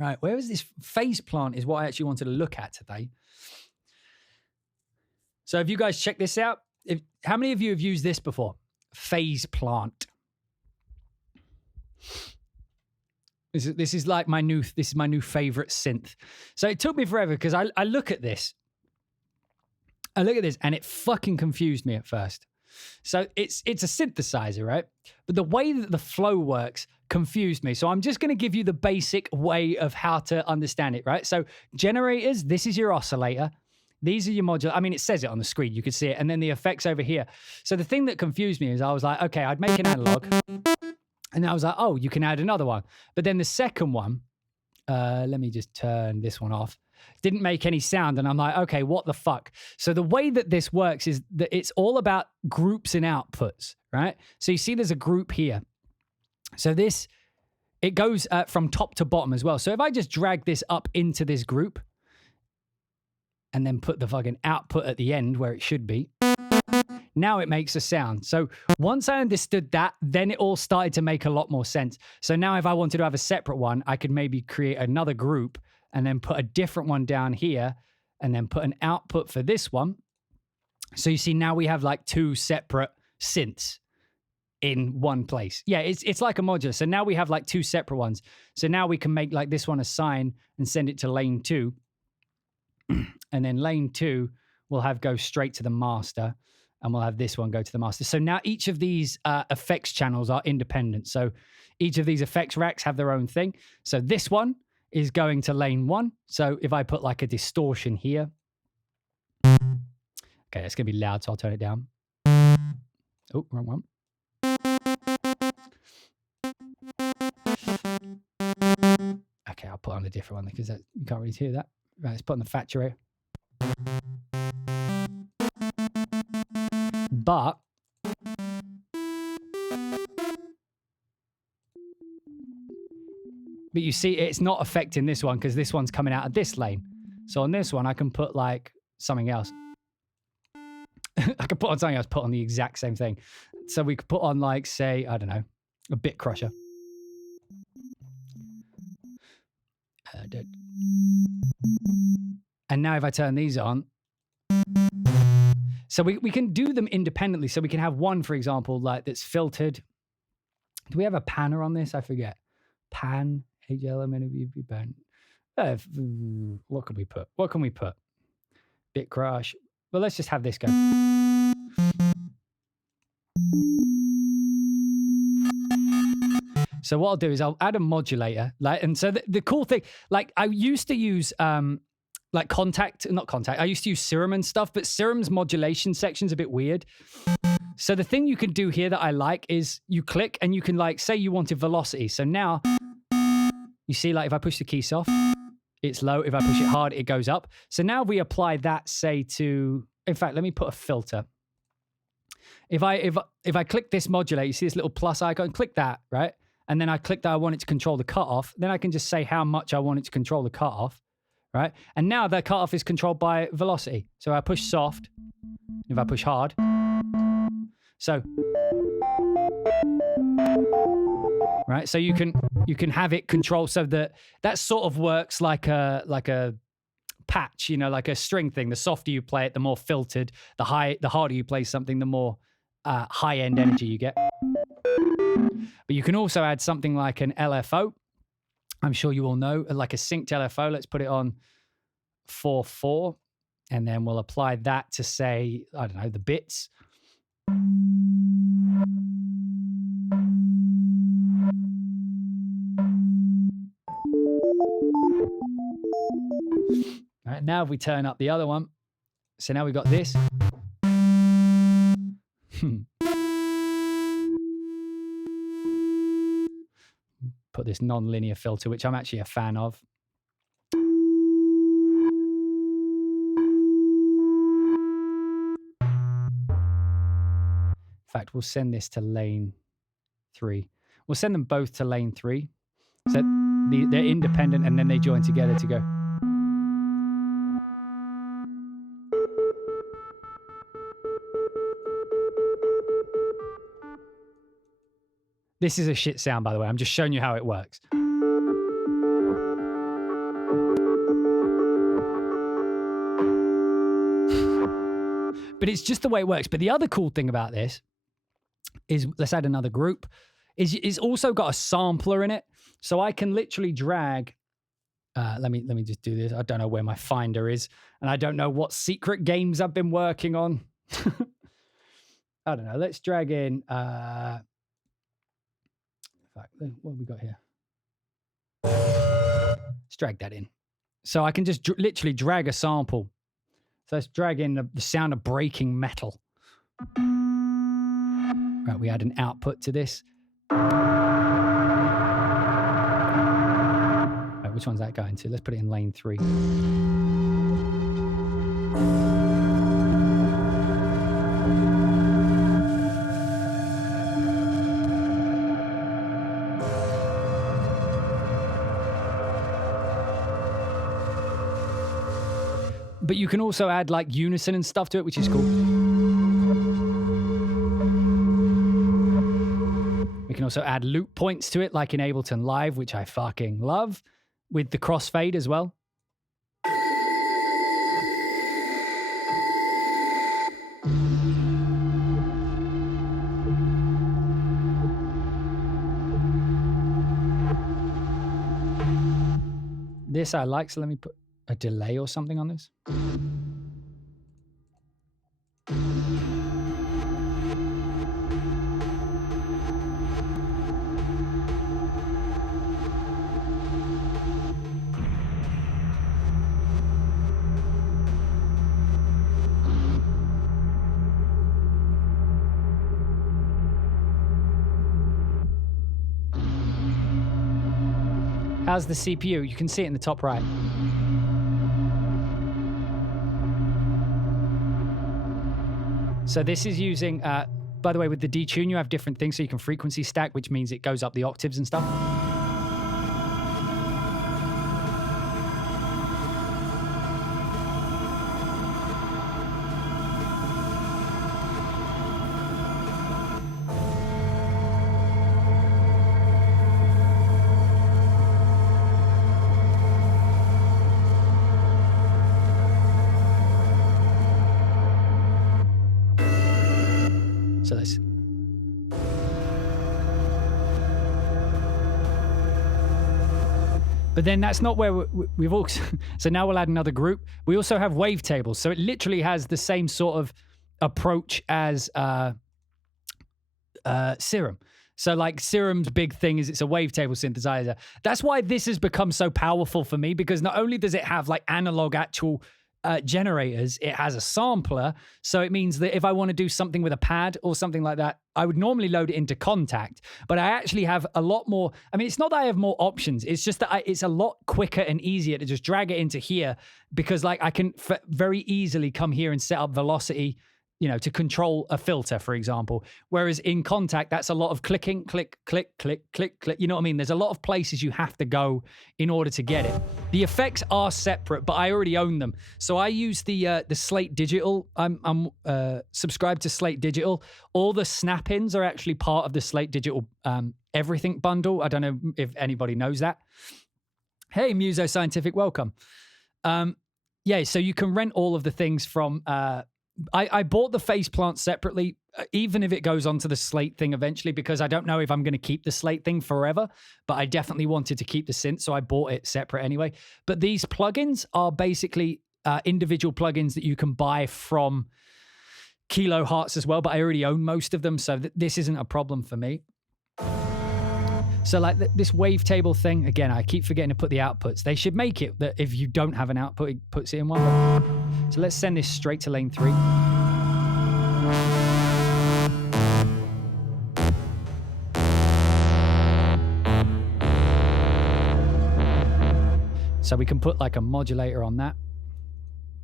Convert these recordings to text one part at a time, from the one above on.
Right, where is this phase plant is what I actually wanted to look at today. So if you guys check this out, how many of you have used this before? Phase plant. This is like my new favorite synth. So it took me forever because I look at this. I look at this and it fucking confused me at first. So it's a synthesizer, right? But the way that the flow works confused me. So I'm just going to give you the basic way of how to understand it, right? So generators, this is your oscillator. These are your modulators. I mean, it says it on the screen. You could see it. And then the effects over here. So the thing that confused me is I was like, okay, I'd make an analog. And I was like, oh, you can add another one. But then the second one, let me just turn this one off, didn't make any sound. And I'm like, okay, what the fuck? So the way that this works is that it's all about groups and outputs, right? So you see there's a group here. So it goes from top to bottom as well. So if I just drag this up into this group and then put the fucking output at the end where it should be, now it makes a sound. So once I understood that, then it all started to make a lot more sense. So now if I wanted to have a separate one, I could maybe create another group and then put a different one down here and then put an output for this one. So you see now we have like two separate synths in one place. Yeah, it's like a modular. So now we have like two separate ones. So now we can make like this one a sine and send it to lane 2. And then lane 2 will have go straight to the master. And we'll have this one go to the master. So now each of these effects channels are independent. So each of these effects racks have their own thing. So this one is going to lane 1. So if I put like a distortion here. Okay, it's going to be loud, so I'll turn it down. Oh, wrong one. Okay, I'll put on a different one because you can't really hear that. Right, let's put on the factory. But you see, it's not affecting this one because this one's coming out of this lane. So on this one, I can put like something else. I could put on something else, put on the exact same thing. So we could put on like, say, I don't know, a bit crusher. And now if I turn these on, so we can do them independently. So we can have one, for example, like that's filtered. Do we have a panner on this? I forget. Pan, HLMNVB pan. What can we put? What can we put? Bit crush. Well, let's just have this go. So what I'll do is I'll add a modulator. And so the cool thing, like I used to use like I used to use Serum and stuff, but Serum's modulation section's a bit weird. So the thing you can do here that I like is you click and you can like say you wanted velocity. So now you see like if I push the key soft, it's low. If I push it hard, it goes up. So now we apply that, say to, in fact, let me put a filter. If I click this modulator, you see this little plus icon, click that, right? And then I click that I want it to control the cutoff. Then I can just say how much I want it to control the cutoff, right? And now the cutoff is controlled by velocity. So I push soft. If I push hard. So, right? So you can have it control so that sort of works like a patch, like a string thing. The softer you play it, the more filtered. The harder you play something, the more high-end energy you get. But you can also add something like an LFO. I'm sure you all know, like a synced LFO. Let's put it on 4/4, and then we'll apply that to, say, I don't know, the bits. All right, now if we turn up the other one, so now we've got this. Put this non-linear filter, which I'm actually a fan of. In fact, we'll send this to lane 3. We'll send them both to lane 3. So they're independent and then they join together to go. This is a shit sound, by the way. I'm just showing you how it works. but it's just the way it works. But the other cool thing about this is, let's add another group, is it's also got a sampler in it. So I can literally drag, let me just do this. I don't know where my Finder is, and I don't know what secret games I've been working on. I don't know. Let's drag in, in fact, what have we got here? Let's drag that in. So I can just literally drag a sample. So let's drag in the sound of breaking metal. Right, we add an output to this. Right, which one's that going to? Let's put it in lane 3. But you can also add like unison and stuff to it, which is cool. We can also add loop points to it, like in Ableton Live, which I fucking love, with the crossfade as well. This I like, so let me put a delay or something on this. How's the CPU? You can see it in the top right. So this is using, by the way, with the detune, you have different things. So you can frequency stack, which means it goes up the octaves and stuff. So let's... But then that's not where we've also... So now we'll add another group. We also have wavetables. So it literally has the same sort of approach as Serum. So like Serum's big thing is it's a wavetable synthesizer. That's why this has become so powerful for me, because not only does it have like analog actual generators, it has a sampler. So it means that if I want to do something with a pad or something like that, I would normally load it into Contact, but I actually have a lot more. I mean, it's not that I have more options. It's just that it's a lot quicker and easier to just drag it into here, because like I can very easily come here and set up velocity, you know, to control a filter, for example. Whereas in Contact, that's a lot of clicking, click, click, click, click, click. You know what I mean? There's a lot of places you have to go in order to get it. The effects are separate, but I already own them. So I use the Slate Digital. I'm subscribed to Slate Digital. All the snap-ins are actually part of the Slate Digital everything bundle. I don't know if anybody knows that. Hey, Muso Scientific, welcome. Yeah, so you can rent all of the things from... I bought the Phaseplant separately, even if it goes onto the Slate thing eventually, because I don't know if I'm going to keep the Slate thing forever, but I definitely wanted to keep the synth, so I bought it separate anyway. But these plugins are basically individual plugins that you can buy from Kilohearts as well, but I already own most of them, so this isn't a problem for me. So like this wavetable thing, again, I keep forgetting to put the outputs. They should make it that if you don't have an output, it puts it in one. So let's send this straight to lane 3. So we can put like a modulator on that.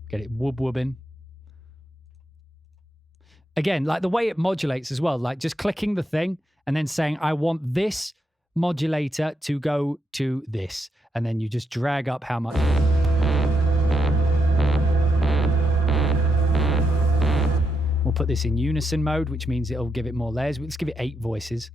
Get it whoop-whooping. Again, like the way it modulates as well, like just clicking the thing and then saying, I want this modulator to go to this, and then you just drag up how much. We'll put this in unison mode, which means it'll give it more layers. Let's give it 8 voices.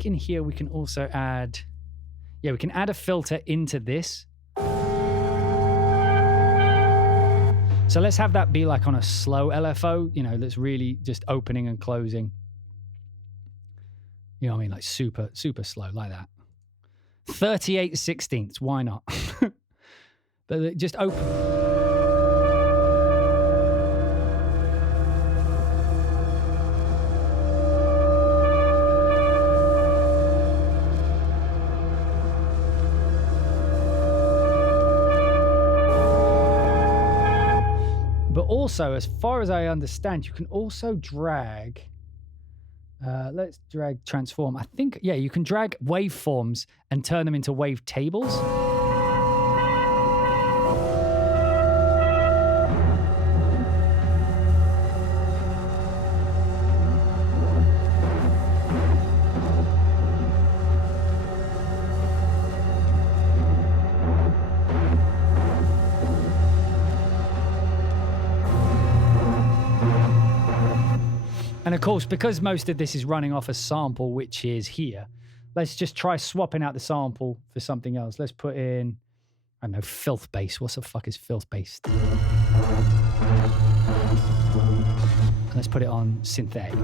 think in here we can also add, yeah, we can add a filter into this. So let's have that be like on a slow LFO, you know, that's really just opening and closing. You know what I mean? Like super, super slow, like that. 38/16, why not? But just open. But also, as far as I understand, you can also drag, let's drag transform. I think, yeah, you can drag waveforms and turn them into wave tables. And of course, because most of this is running off a sample, which is here, let's just try swapping out the sample for something else. Let's put in, I don't know, filth base. What the fuck is filth based? Let's put it on synthetic.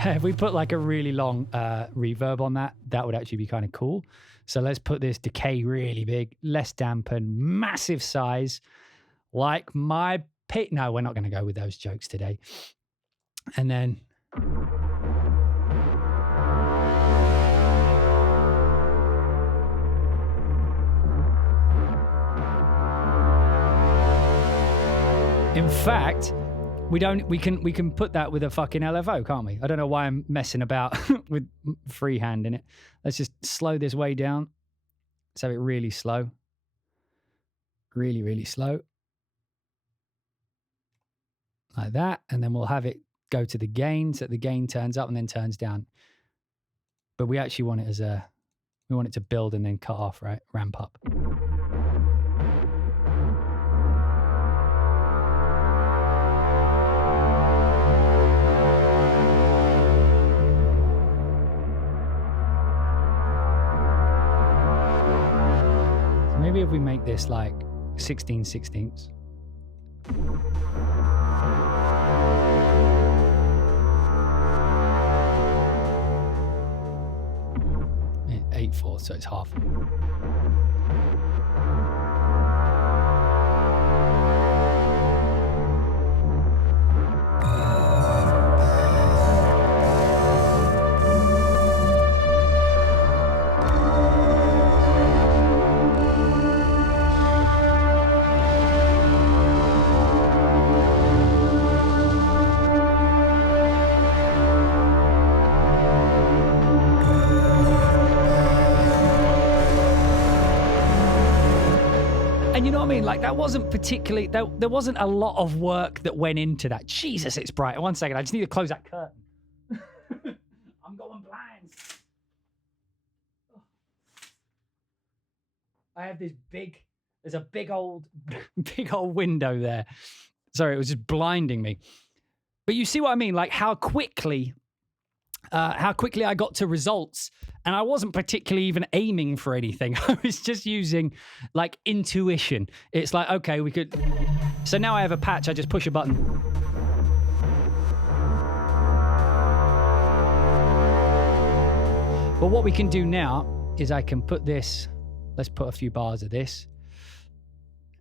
If we put like a really long reverb on that, that would actually be kind of cool. So let's put this decay really big, less dampen, massive size, like my pit. No, we're not going to go with those jokes today. And then in fact, we can put that with a fucking LFO, can't we? I don't know why I'm messing about with freehand in it. Let's just slow this way down. Let's have it really slow. Really, really slow. Like that. And then we'll have it go to the gain so that the gain turns up and then turns down. But we actually want it as we want it to build and then cut off, right? Ramp up. Maybe if we make this like 16/16. Yeah, 8/4, so it's half. And you know what I mean? Like, that wasn't particularly, there wasn't a lot of work that went into that. Jesus, it's bright. 1 second, I just need to close that curtain. I'm going blind. I have this there's a big old window there. Sorry, it was just blinding me. But you see what I mean? Like how quickly I got to results, and I wasn't particularly even aiming for anything. I was just using like intuition. It's like, okay, we could. So now I have a patch. I just push a button. But what we can do now is I can put this. Let's put a few bars of this.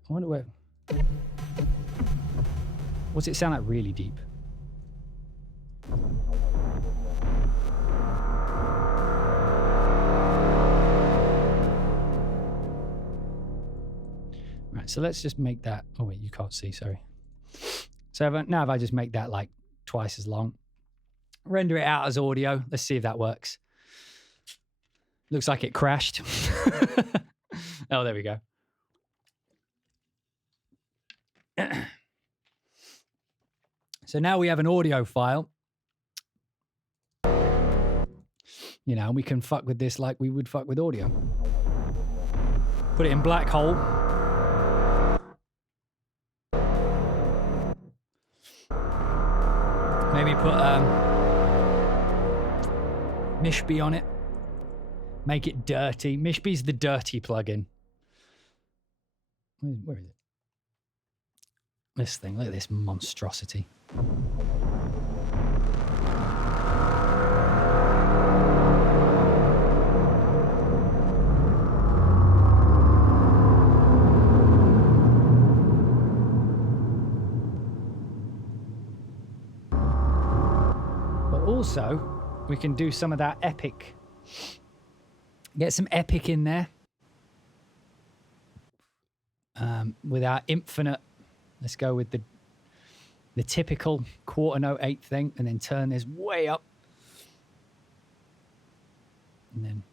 I wonder where. What's it sound like really deep? Right, so let's just make that. Oh wait, you can't see. Sorry. So now if I just make that like twice as long, render it out as audio. Let's see if that works. Looks like it crashed. Oh, there we go. So now we have an audio file. You know, and we can fuck with this like we would fuck with audio. Put it in black hole. Maybe put Mishby on it. Make it dirty. Mishby's the dirty plugin. Where is it? This thing. Look at this monstrosity. Also, we can do some of that epic. Get some epic in there. With our infinite, let's go with the typical quarter note 8 thing, and then turn this way up. And then...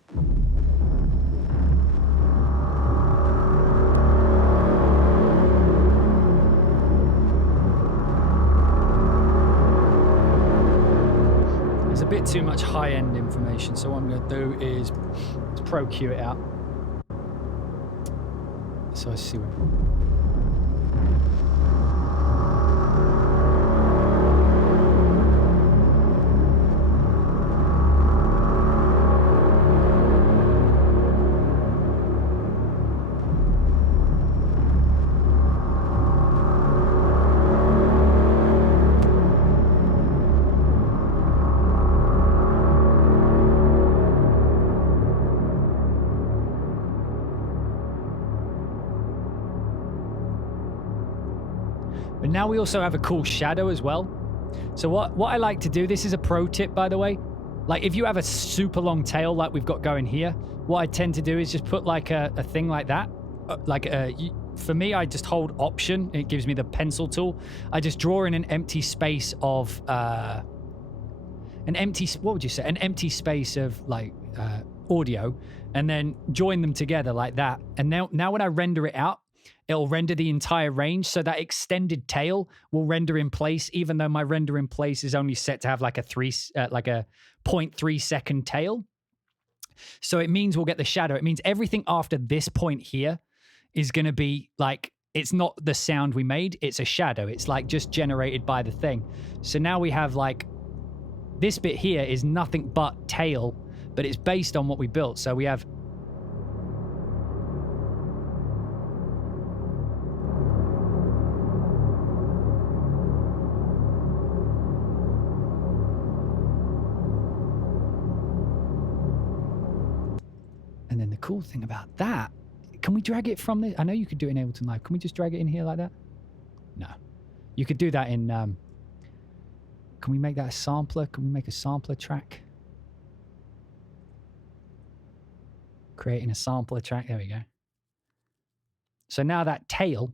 There's a bit too much high-end information, so what I'm going to do is Pro Q it out. So I see what... But now we also have a cool shadow as well. So what I like to do, this is a pro tip, by the way. Like if you have a super long tail like we've got going here, what I tend to do is just put like a thing like that. For me, I just hold Option. It gives me the pencil tool. I just draw in an empty space of, what would you say? An empty space of like audio, and then join them together like that. And now when I render it out, it'll render the entire range, so that extended tail will render in place, even though my render in place is only set to have like a 0.3 second tail. So it means we'll get the shadow. It means everything after this point here is going to be like, it's not the sound we made, it's a shadow. It's like just generated by the thing. So now we have like, this bit here is nothing but tail, but it's based on what we built. So we have... And then the cool thing about that, can we drag it from this? I know you could do it in Ableton Live. Can we just drag it in here like that? No. You could do that in... can we make that a sampler? Can we make a sampler track? Creating a sampler track. There we go. So now that tail...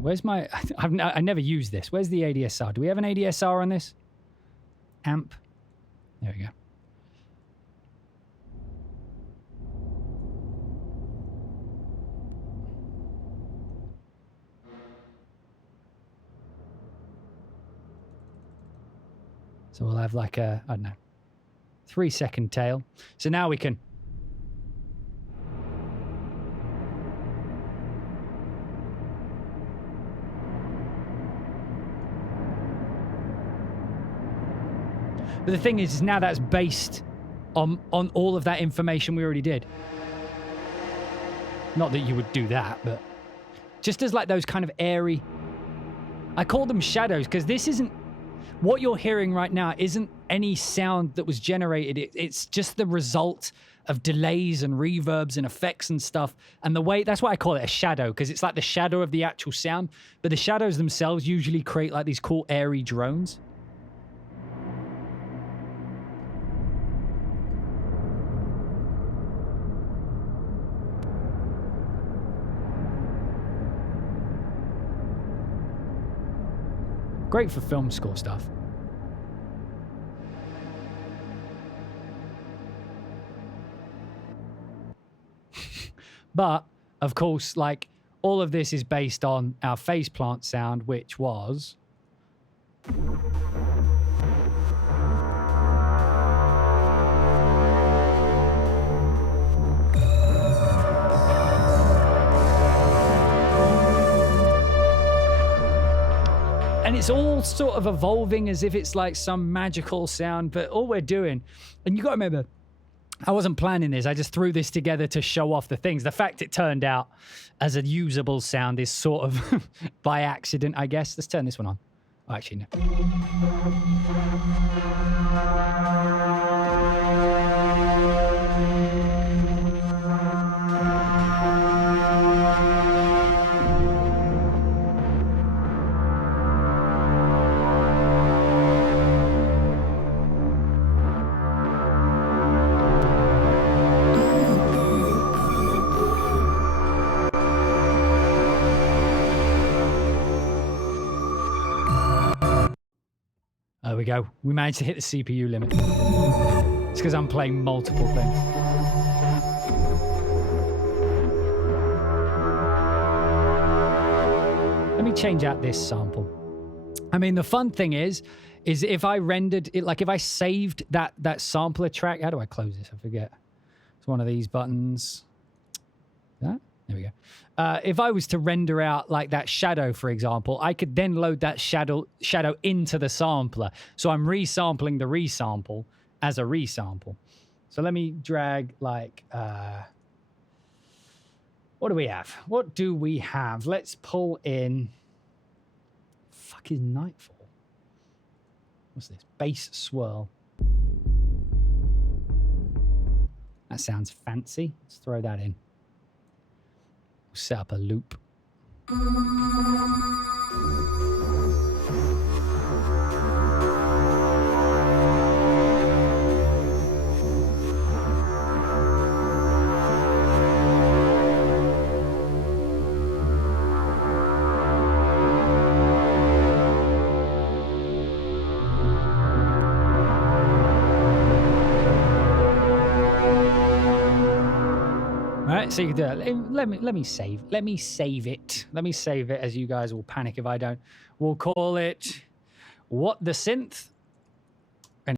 Where's my... I never used this. Where's the ADSR? Do we have an ADSR on this? Amp. There we go. So we'll have like a, I don't know, 3-second tail. So now we can... But the thing is now that's based on all of that information we already did. Not that you would do that, but just as like those kind of airy... I call them shadows because this isn't... What you're hearing right now isn't any sound that was generated. It's just the result of delays and reverbs and effects and stuff. And the way... That's why I call it a shadow, because it's like the shadow of the actual sound. But the shadows themselves usually create like these cool airy drones. Great for film score stuff. But of course, like all of this is based on our Phaseplant sound, which was. And it's all sort of evolving as if it's like some magical sound, but all we're doing, and you got to remember, I wasn't planning this. I just threw this together to show off the things. The fact it turned out as a usable sound is sort of by accident, I guess. Let's turn this one on. Oh, actually, no. There we go. We managed to hit the CPU limit. It's because I'm playing multiple things. Let me change out this sample. I mean, the fun thing is if I rendered it, like if I saved that sampler track, how do I close this? I forget. It's one of these buttons. That? There we go. If I was to render out like that shadow, for example, I could then load that shadow into the sampler. So I'm resampling the resample as a resample. So let me drag like, what do we have? What do we have? Let's pull in, fuck is Nightfall? What's this? Bass swirl. That sounds fancy. Let's throw that in. Set up a loop. So you can do that. Let me save it. Let me save it, as you guys will panic if I don't. We'll call it What the Synth.